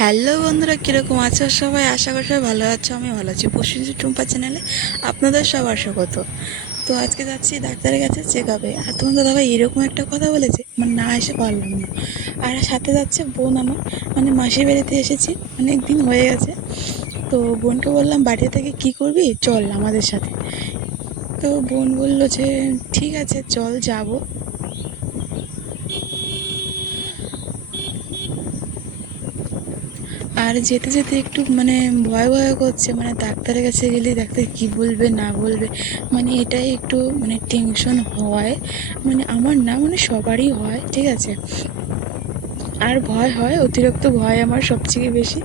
Hello বন্ধুরা, কীরকম আছো সবাই? আশা করি সবাই ভালো আছো, আমি ভালো আছি। পশু টুম্পা চ্যানেলে আপনাদের সবার স্বাগত। তো আজকে যাচ্ছি ডাক্তারের কাছে চেক আপে আর তোমাদের দাদা এরকম একটা কথা বলেছে মানে না এসে পারলাম না। আর সাথে যাচ্ছে বোন আমার মানে মাসির বাড়িতে এসেছি, অনেক দিন হয়ে গেছে। তো বোনকে বললাম বাড়ি থেকে কি করবি? চল আমাদের সাথে। তো বোন বলল যে, ঠিক আছে, চল যাব। আর যেতে যেতে একটু মানে ভয় ভয় করছে মানে ডাক্তারের কাছে গেলে ডাক্তার কী বলবে, না বলবে মানে এটাই একটু মানে টেনশন হয় মানে আমার না মানে সবারই হয়, ঠিক আছে? আর ভয় হয়, অতিরিক্ত ভয় আমার সবথেকে বেশি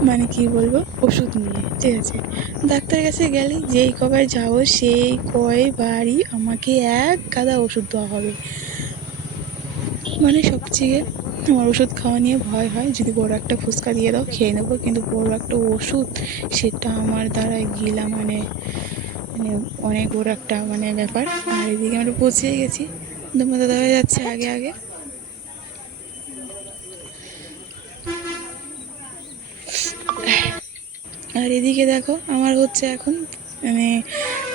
মানে কি বলব, ওষুধ নিয়ে, ঠিক আছে? ডাক্তারের কাছে গেলে যেই কবার যাব, সেই কয়বারই আমাকে এক গাদা ওষুধ দেওয়া হবে। মানে সবচেয়ে আমার ওষুধ খাওয়া নিয়ে ভয় হয়। যদি বড় একটা ফুচকা দিয়ে দাও, খেয়ে নেব। কিন্তু বড় একটা ওষুধ, সেটা আমার দ্বারা গিলা মানে মানে অনেক বড় একটা মানে ব্যাপার। আর এদিকে আমরা পৌঁছে গেছি। তোমার দাদা হয়ে যাচ্ছে আগে আগে। আর এদিকে দেখো, আমার হচ্ছে এখন মানে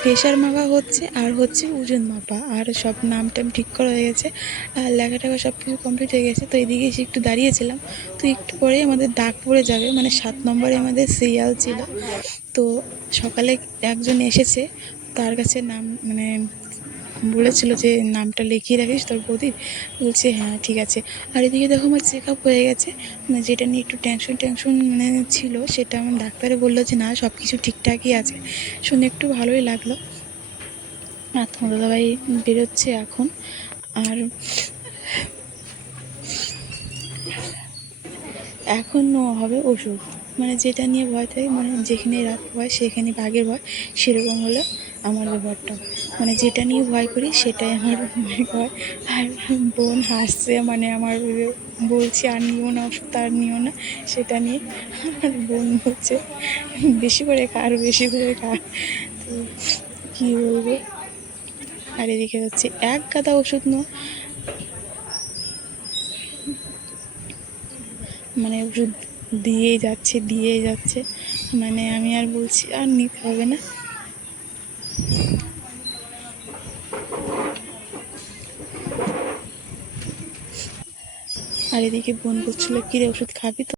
প্রেশার মাপা হচ্ছে, আর হচ্ছে ওজন মাপা। আর সব নাম টাম ঠিক করা হয়ে গেছে, আর লেখা টাকা সব কিছু কমপ্লিট হয়ে গেছে। তো এদিকে এসে একটু দাঁড়িয়েছিলাম, তো একটু পরেই আমাদের ডাক পড়ে যাবে মানে সাত নম্বরে আমাদের সিরিয়াল ছিল। তো সকালে একজন এসেছে, তার কাছে নাম মানে বলেছিল যে নামটা লিখিয়ে রাখিস তোর বৌদির বলছে হ্যাঁ ঠিক আছে। আর এদিকে দেখো আমার চেক আপ হয়ে গেছে। মানে যেটা নিয়ে একটু টেনশন টেনশন মানে ছিল সেটা আমার ডাক্তারে বলল যে, না সব কিছু ঠিকঠাকই আছে। শুনে একটু ভালোই লাগল। আর তোমার দাদাভাই বেরোচ্ছে এখন। আর এখন হবে ওষুধ। মানে যেটা নিয়ে ভয় থাকে মানে যেখানে রাত ভয় সেখানে বাঘের ভয়, সেরকম হলো আমার ব্যাপারটা। মানে যেটা নিয়ে ভয় করি সেটাই আমার ভয় আর বোন হাসছে মানে আমার বলছি, আর নিও না ওষুধ, আর নিও না। সেটা নিয়ে আমার বোন বলছে, বেশি করে আরও বেশি করে খা। তো কী বলব? আর এদিকে হচ্ছে, এক গাদা ওষুধ নো মানে ওষুধ দিয়েই যাচ্ছে দিয়েই যাচ্ছে। মানে আমি আর বলছি, আর নিতে হবে না। আর এদিকে বোন করছিল কিরে ওষুধ খাবি তো?